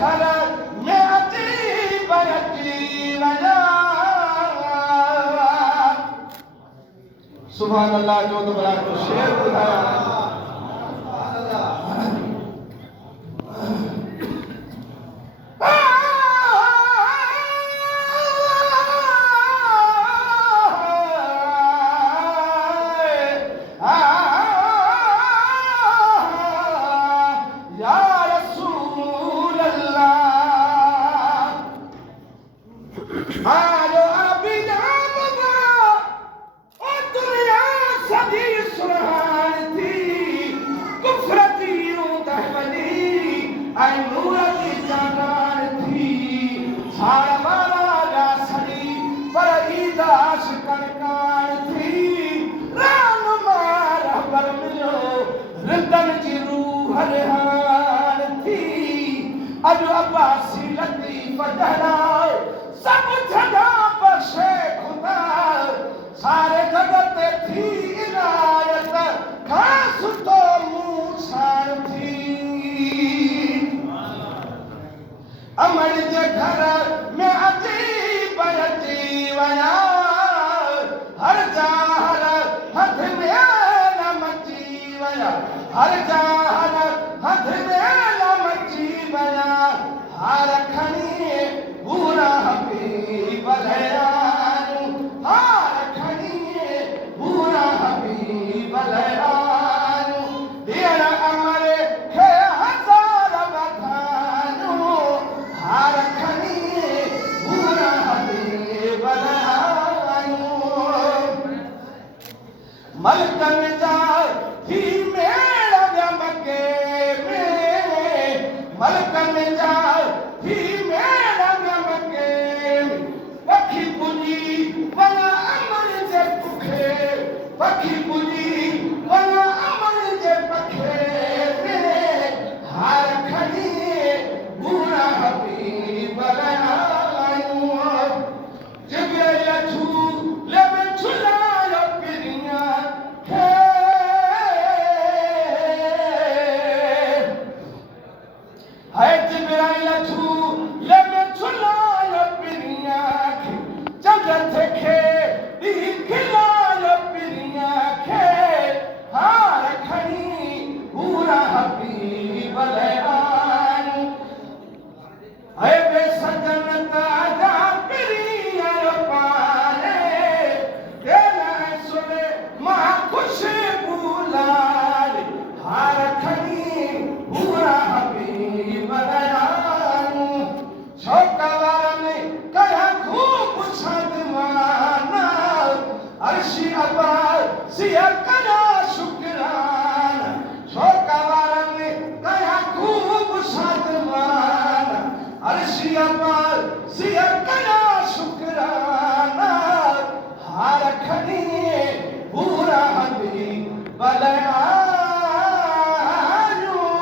घर में अची वञा। सुभान अल्लाह जो तो बड़ा तो शेर ॿुधाया। अॼु अब्बासी लतीफ़ जहरा सब छॾा बख़्शे ख़ुदा सारे जगत ते थी इनायत ख़ास तो मूं साण थी। अमर जे घर में अची वञा हर ज़ाहर हथ में न मची वञा हर ज़ाहर हथ में न मची वञा हार खणी पूरा हबीब लयानू हार खणी पूरा हबीब लयानू ॾियण अमर खे हज़ार बधानू हार खणी पूरा हबीब लयानू। मलकन जा थी मेल विया मके में मलकन जा थी मेल विया मके पखी पुॼी वञा अमर जे पुखे पखी पुॼी वञा अमर जे पखे में हार खणी पूरा हबीब लयानू। जिब्रील झूले में झुलायो पिरियां खे है जिब्रील झूले में झुलायो पिरियां खे चंड खे ॾी खिलायो पिरियां खे हार खणी पूरा हबीब लयानू। है बे सजन ताजा पिरियां पाले तेरा सुने मां खुशबू लाल हार खणी पूरा हबीब लयानू। छोकवारनि कया खूब सदमाना अर्शी अब्बासिया कया शुक्राना छोकवारनि कया खूब सदमाना अर्शी अब्बासिया